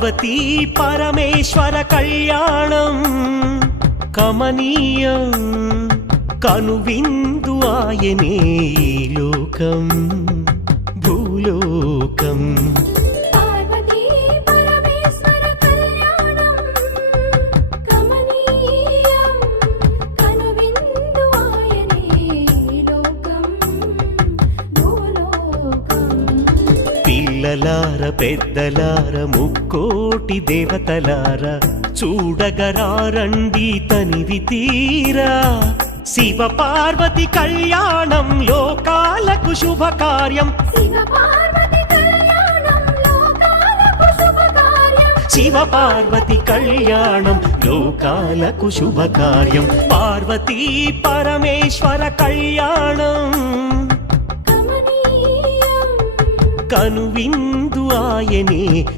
పార్వతీ పరమేశ్వర కళ్యాణం కమనీయం కనువిందు ఆయనే ఈ లోకం భూలోకం పార్వతీ పరమేశ్వర కళ్యాణం కమనీయం కనువిందు ఆయనే ఈ లోకం భూలోకం పిల్లలార పెద్దలార ముక్కోటి దేవతలార చూడగరారండి తనివి తీరా శివ పార్వతి కళ్యాణం లోకాలకు శుభకార్యం శివ పార్వతి కళ్యాణం లోకాలకు శుభకార్యం శివ పార్వతి కళ్యాణం లోకాలకు శుభకార్యం పార్వతీ పరమేశ్వర కళ్యాణం కమనీయం కనువిందు ఆయనే